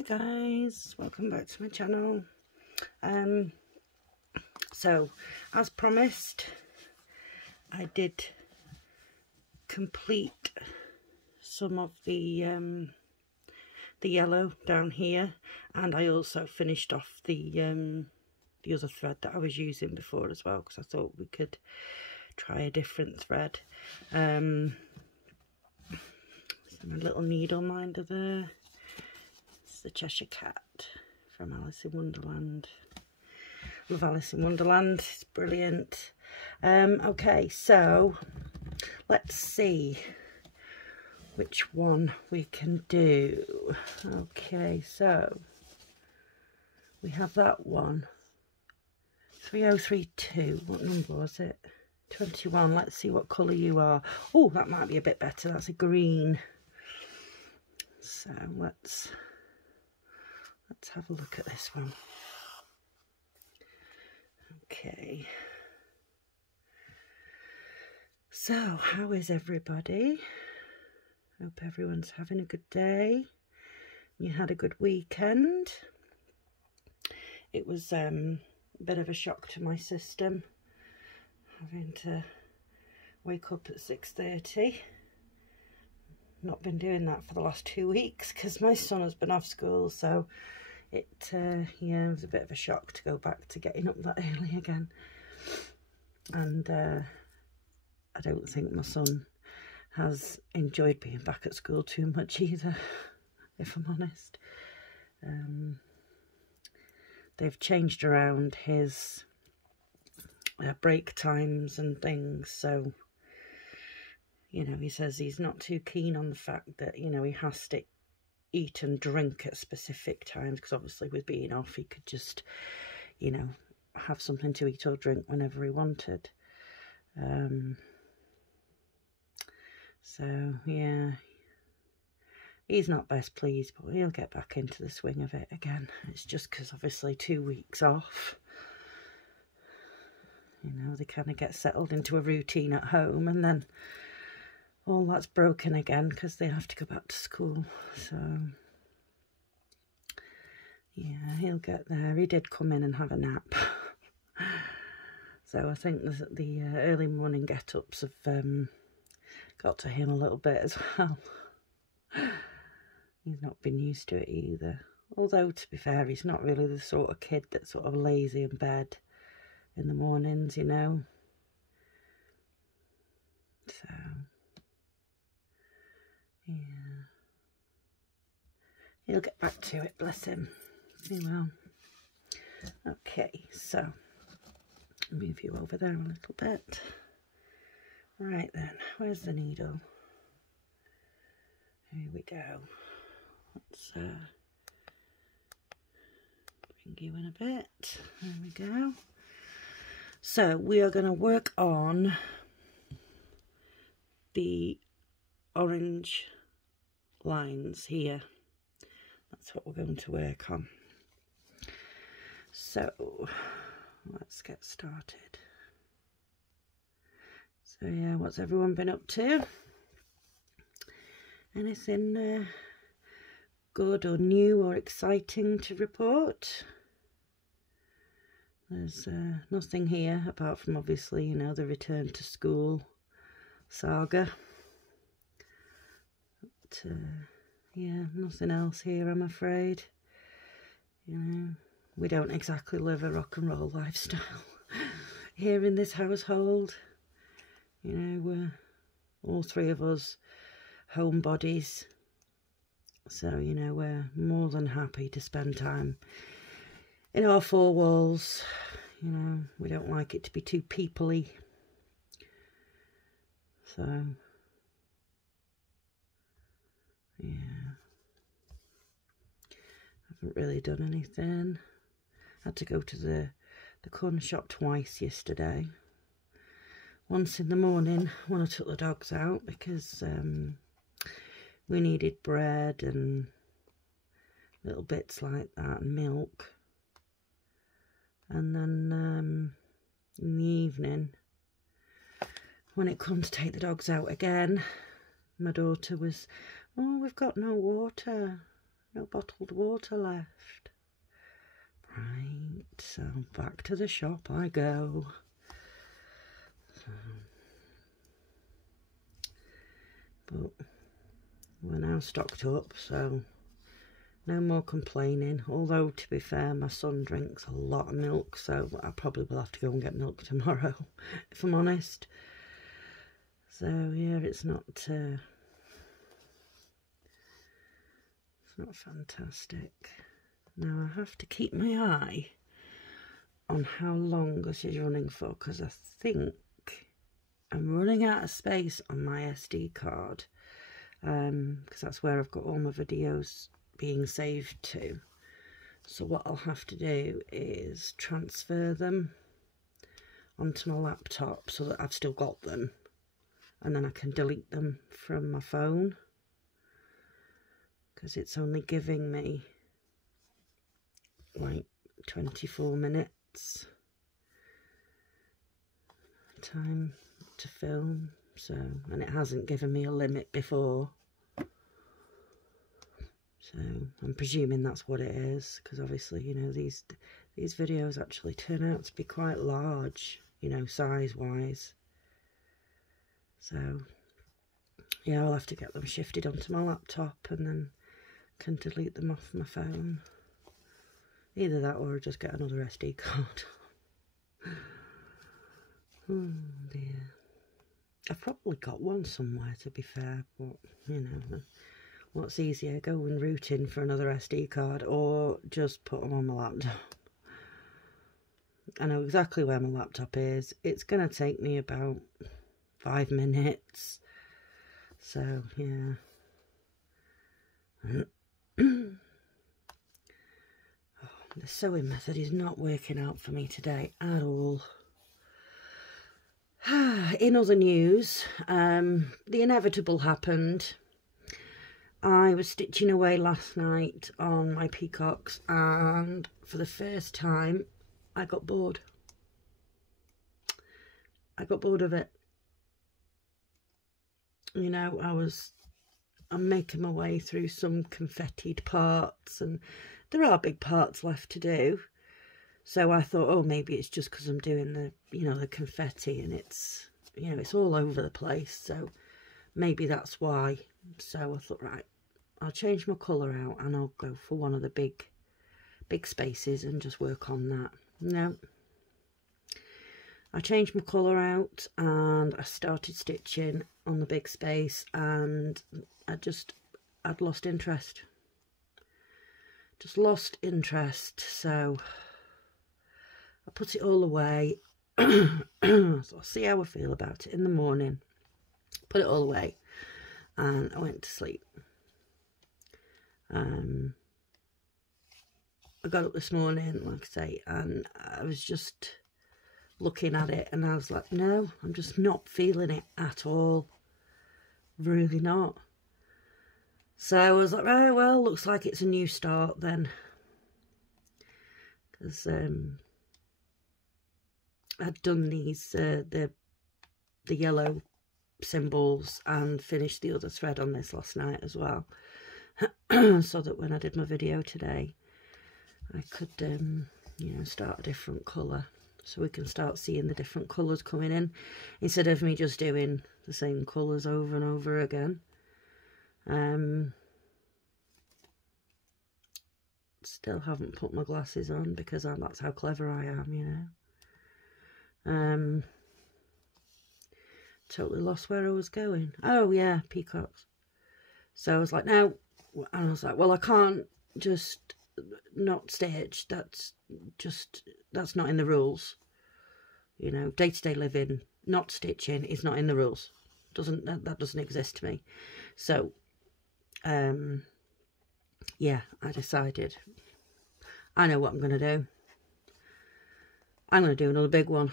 Hi guys, welcome back to my channel. So as promised, I did complete some of the yellow down here, and I also finished off the other thread that I was using before as well, because I thought we could try a different thread. So my little needle minder there. It's the Cheshire Cat from Alice in Wonderland. Love Alice in Wonderland, it's brilliant. Okay, so let's see which one we can do. Okay, so we have that one, 3032. What number was it? 21. Let's see what colour you are. Oh, that might be a bit better. That's a green. So let's have a look at this one. Okay. So, how is everybody? Hope everyone's having a good day. You had a good weekend. It was a bit of a shock to my system, having to wake up at 6:30. Not been doing that for the last 2 weeks because my son has been off school, so it was a bit of a shock to go back to getting up that early again. And I don't think my son has enjoyed being back at school too much either, if I'm honest. They've changed around his break times and things, so you know, he says he's not too keen on the fact that, you know, he has to eat and drink at specific times, because obviously with being off he could just, you know, have something to eat or drink whenever he wanted. So yeah, he's not best pleased, but he'll get back into the swing of it again. It's just because obviously 2 weeks off, you know, they kind of get settled into a routine at home, and then all that's broken again because they have to go back to school. So yeah, he'll get there. He did come in and have a nap. So I think the early morning get-ups have got to him a little bit as well. He's not been used to it either. Although, to be fair, he's not really the sort of kid that's sort of lazy in bed in the mornings, you know. So yeah, he'll get back to it, bless him. He will. Okay, so move you over there a little bit. Right then, where's the needle? Here we go. Let's bring you in a bit. There we go. So we are going to work on the orange lines here. That's what we're going to work on. So let's get started. So yeah, what's everyone been up to? Anything good or new or exciting to report? There's nothing here apart from obviously, you know, the return to school saga. But yeah, nothing else here, I'm afraid. You know, we don't exactly live a rock and roll lifestyle here in this household. You know, we're all three of us homebodies, so you know, we're more than happy to spend time in our four walls. You know, we don't like it to be too peoply, so yeah, haven't really done anything. Had to go to the corner shop twice yesterday. Once in the morning when I took the dogs out, because we needed bread and little bits like that and milk. And then in the evening, when it comes to take the dogs out again, my daughter was, oh, we've got no water. No bottled water left. Right, so back to the shop I go. So, but we're now stocked up, so no more complaining. Although, to be fair, my son drinks a lot of milk, so I probably will have to go and get milk tomorrow, if I'm honest. So, yeah, it's not fantastic. Now, I have to keep my eye on how long this is running for, because I think I'm running out of space on my SD card, because that's where I've got all my videos being saved to. So what I'll have to do is transfer them onto my laptop so that I've still got them, and then I can delete them from my phone, because it's only giving me like 24 minutes time to film. So, and it hasn't given me a limit before, so I'm presuming that's what it is, because obviously, you know, these videos actually turn out to be quite large, you know, size wise. So yeah, I'll have to get them shifted onto my laptop and then can delete them off my phone. Either that or just get another SD card. Oh dear. I've probably got one somewhere, to be fair, but you know, what's easier, going rooting for another SD card or just put them on my laptop? I know exactly where my laptop is. It's going to take me about 5 minutes. So, yeah. Oh, the sewing method is not working out for me today at all. In other news, the inevitable happened. I was stitching away last night on my peacocks, and for the first time I got bored. I got bored of it. You know, I'm making my way through some confettied parts, and there are big parts left to do. So I thought, oh, maybe it's just because I'm doing the, you know, the confetti, and it's, you know, it's all over the place. So maybe that's why. So I thought, right, I'll change my colour out and I'll go for one of the big spaces and just work on that. No. I changed my colour out and I started stitching on the big space, and I'd lost interest. Just lost interest, so I put it all away. So I'll see how I feel about it in the morning. Put it all away and I went to sleep. I got up this morning, like I say, and I was just looking at it and I was like, no, I'm just not feeling it at all. Really not. So I was like, right, well, looks like it's a new start then. Because I'd done these, the yellow symbols, and finished the other thread on this last night as well. So that when I did my video today, I could, you know, start a different colour. So we can start seeing the different colours coming in, instead of me just doing the same colours over and over again. Still haven't put my glasses on because that's how clever I am, you know. Totally lost where I was going. Oh yeah, peacocks. So I was like, no, and I was like, well, I can't just not stitch. That's not in the rules. You know, day-to-day living, not stitching is not in the rules. That doesn't exist to me. So, yeah, I decided, I know what I'm going to do. I'm going to do another big one.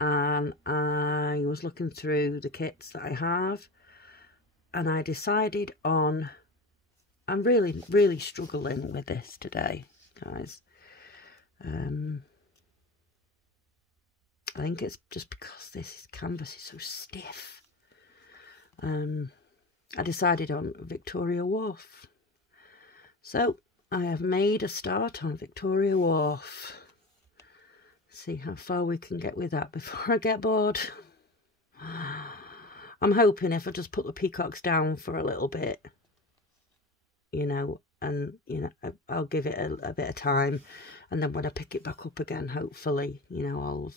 And I was looking through the kits that I have, and I decided on, I'm really struggling with this today, guys. I think it's just because this canvas is so stiff. I decided on Victoria Wharf. So I have made a start on Victoria Wharf. See how far we can get with that before I get bored. I'm hoping if I just put the peacocks down for a little bit, you know, and, you know, I'll give it a bit of time. And then when I pick it back up again, hopefully, you know, I'll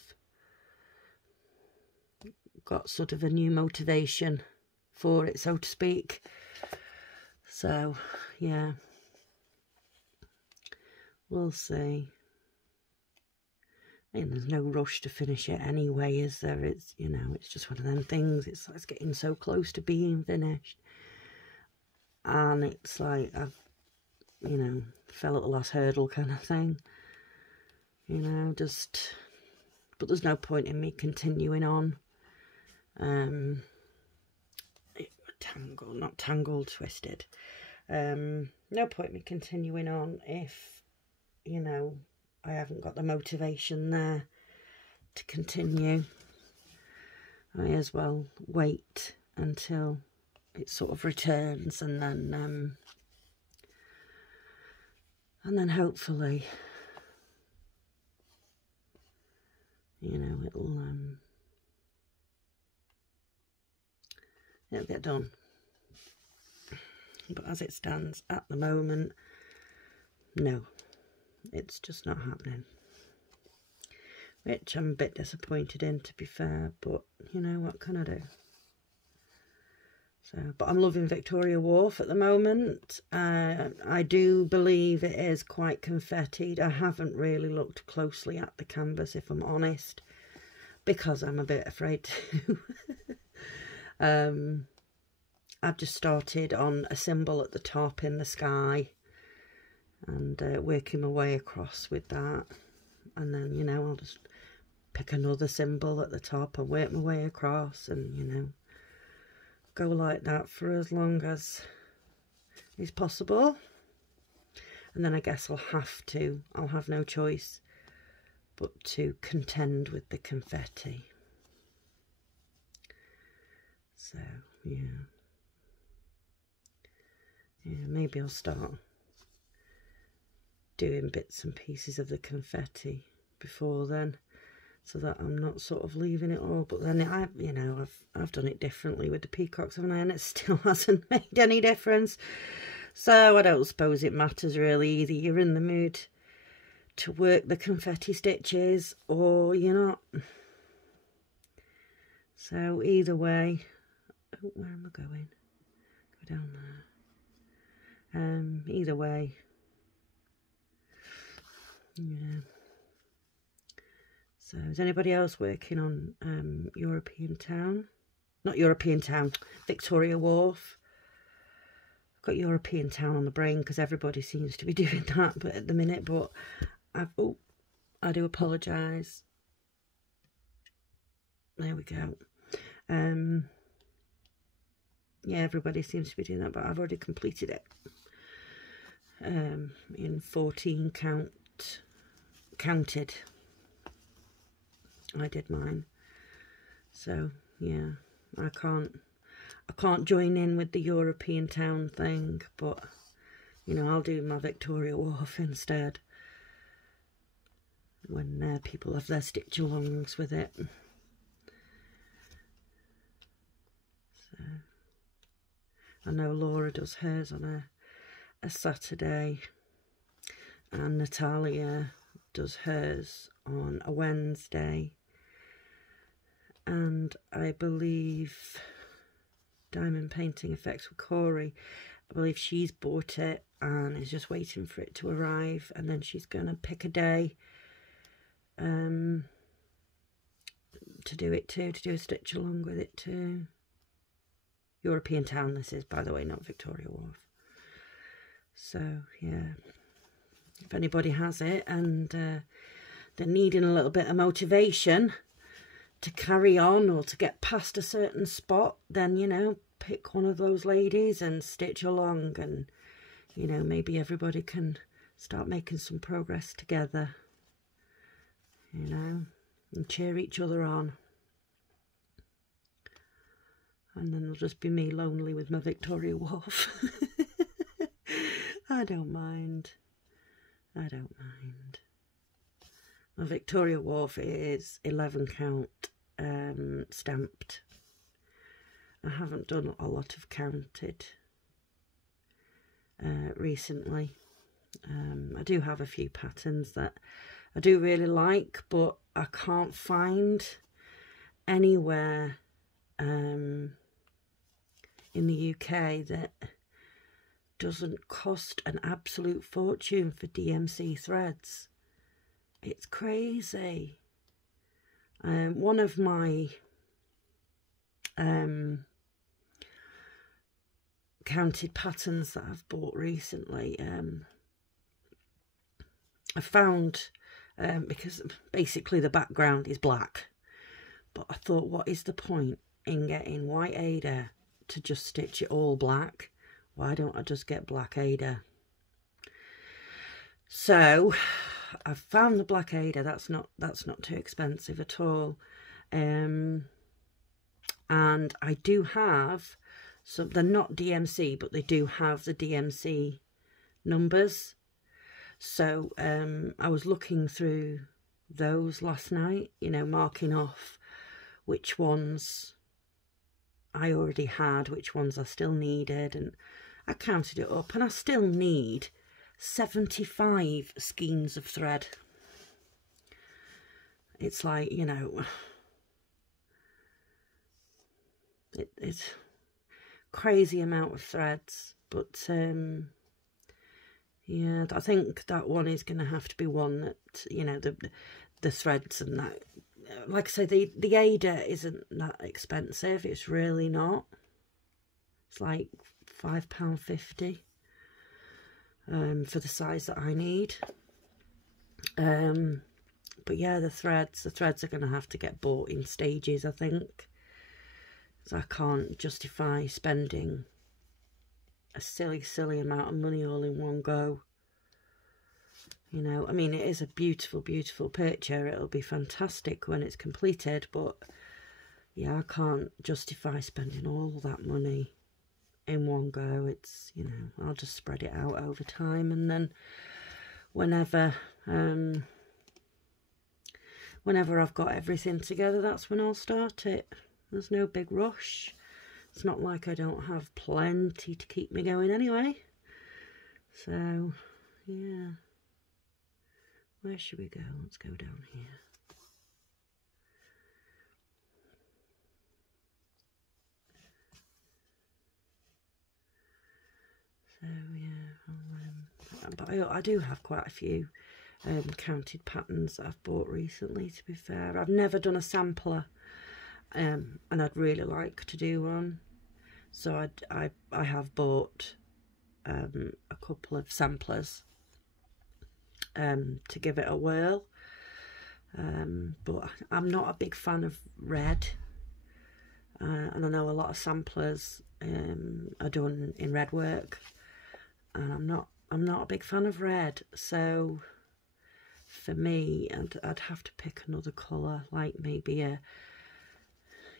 have got sort of a new motivation for it, so to speak. So, yeah. We'll see. And there's no rush to finish it anyway, is there? It's, you know, it's just one of them things. It's getting so close to being finished. And it's like I've, you know, fell at the last hurdle kind of thing. You know, just, but there's no point in me continuing on. Twisted. No point in me continuing on if, you know, I haven't got the motivation there to continue. I may as well wait until it sort of returns, and then hopefully, you know, it'll get done. But as it stands at the moment, no, it's just not happening. Which I'm a bit disappointed in, to be fair, but you know, what can I do? So, but I'm loving Victoria Wharf at the moment. I do believe it is quite confettied. I haven't really looked closely at the canvas, if I'm honest, because I'm a bit afraid to. I've just started on a symbol at the top in the sky and working my way across with that. And then, you know, I'll just pick another symbol at the top and work my way across and, you know, go like that for as long as is possible. And then I guess I'll have no choice but to contend with the confetti. So, yeah. Yeah, maybe I'll start doing bits and pieces of the confetti before then, so that I'm not sort of leaving it all. But then I've done it differently with the peacocks, haven't I? And it still hasn't made any difference. So I don't suppose it matters really. Either you're in the mood to work the confetti stitches or you're not. So either way, oh, where am I going? Go down there. Either way, yeah. So is anybody else working on European Town? Not European Town, Victoria Wharf. I've got European Town on the brain because everybody seems to be doing that, but at the minute, but I do apologise. There we go. Yeah, everybody seems to be doing that, but I've already completed it. In 14 counted. I did mine. So yeah, I can't join in with the European Town thing, but you know, I'll do my Victoria Wharf instead when people have their stitch alongs with it. So I know Laura does hers on a Saturday, and Natalia does hers on a Wednesday, and I believe Diamond Painting Effects with Corey, I believe she's bought it and is just waiting for it to arrive, and then she's going to pick a day to do it too, to do a stitch along with it too. European Town this is, by the way, not Victoria Wharf. So yeah, if anybody has it and they're needing a little bit of motivation to carry on or to get past a certain spot, then, you know, pick one of those ladies and stitch along, and, you know, maybe everybody can start making some progress together, you know, and cheer each other on. And then it'll just be me lonely with my Victoria Wharf. I don't mind. I don't mind. My Victoria Wharf is 11 count stamped. I haven't done a lot of counted recently. I do have a few patterns that I do really like, but I can't find anywhere in the UK that doesn't cost an absolute fortune for DMC threads. It's crazy. One of my counted patterns that I've bought recently, I found, because basically the background is black, but I thought, what is the point in getting white Aida to just stitch it all black? Why don't I just get black Aida? So I've found the black Aida. That's not too expensive at all. And I do have some, they're not DMC, but they do have the DMC numbers. So I was looking through those last night, you know, marking off which ones I already had, which ones I still needed, and I counted it up, and I still need 75 skeins of thread. It's like, you know, it's crazy amount of threads, but yeah, I think that one is going to have to be one that, you know, the threads and that, like I say, the Aida isn't that expensive. It's really not. It's like £5.50 for the size that I need. But yeah, the threads are going to have to get bought in stages, I think. So I can't justify spending a silly amount of money all in one go. You know, I mean, it is a beautiful picture. It'll be fantastic when it's completed, but yeah, I can't justify spending all that money in one go. It's, you know, I'll just spread it out over time, and then whenever I've got everything together, that's when I'll start it. There's no big rush. It's not like I don't have plenty to keep me going anyway. So, yeah. Where should we go? Let's go down here. So, yeah. But I do have quite a few counted patterns that I've bought recently, to be fair. I've never done a sampler. And I'd really like to do one, so I have bought a couple of samplers to give it a whirl, but I'm not a big fan of red, and I know a lot of samplers are done in red work, and I'm not a big fan of red. So for me, I'd have to pick another colour, like maybe a,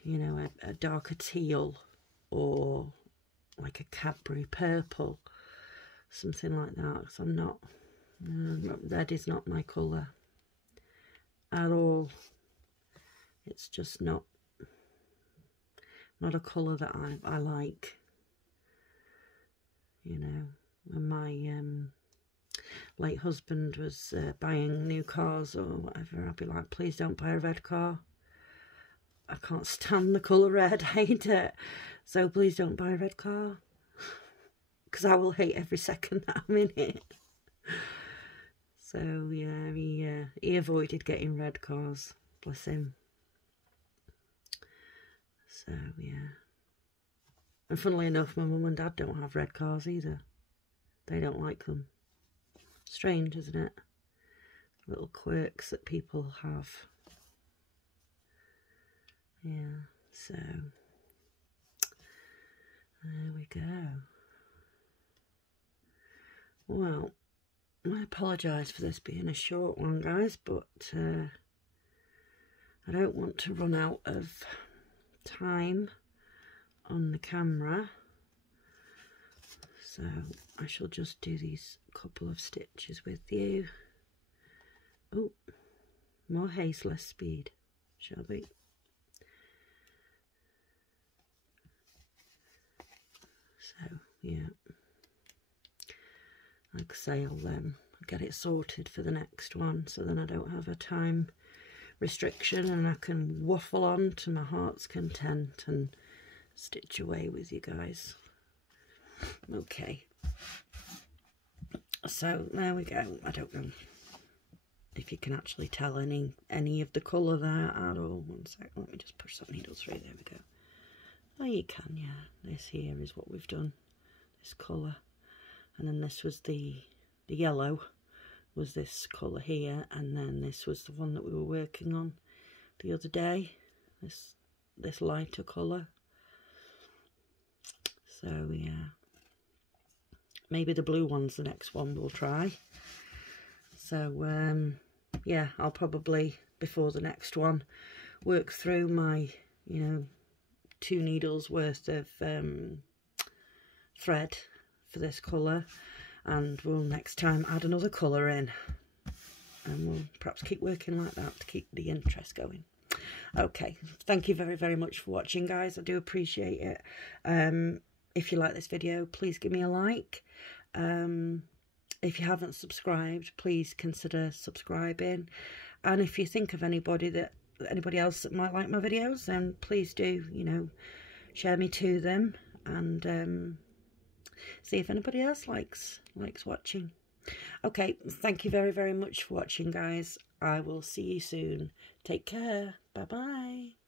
you know, a darker teal, or like a Cadbury purple, something like that. So I'm not, red is not my colour at all. It's just not a colour that I like, you know. When my late husband was buying new cars or whatever, I'd be like, please don't buy a red car. I can't stand the colour red. I hate it. So please don't buy a red car, because I will hate every second that I'm in it. So yeah, he avoided getting red cars. Bless him. So yeah. And funnily enough, my mum and dad don't have red cars either. They don't like them. Strange, isn't it? Little quirks that people have. Yeah, so there we go. Well, I apologise for this being a short one, guys, but I don't want to run out of time on the camera. So I shall just do these couple of stitches with you. Oh, more haste, less speed, shall we? So yeah, like I say, I'll get it sorted for the next one, so then I don't have a time restriction and I can waffle on to my heart's content and stitch away with you guys. Okay, so there we go. I don't know if you can actually tell any of the colour there at all. One sec, let me just push that needle through. There we go. Oh, you can, yeah. This here is what we've done, this colour, and then this was the yellow was this colour here, and then this was the one that we were working on the other day, this lighter colour. So yeah, maybe the blue one's the next one we'll try. So yeah, I'll probably before the next one work through my 2 needles worth of thread for this colour, and we'll next time add another colour in, and we'll perhaps keep working like that to keep the interest going. Okay, thank you very, very much for watching, guys. I do appreciate it. If you like this video, please give me a like. If you haven't subscribed, please consider subscribing, and if you think of anybody else that might like my videos, then please do, share me to them, and see if anybody else likes watching. Okay, thank you very, very much for watching, guys. I will see you soon. Take care. Bye bye.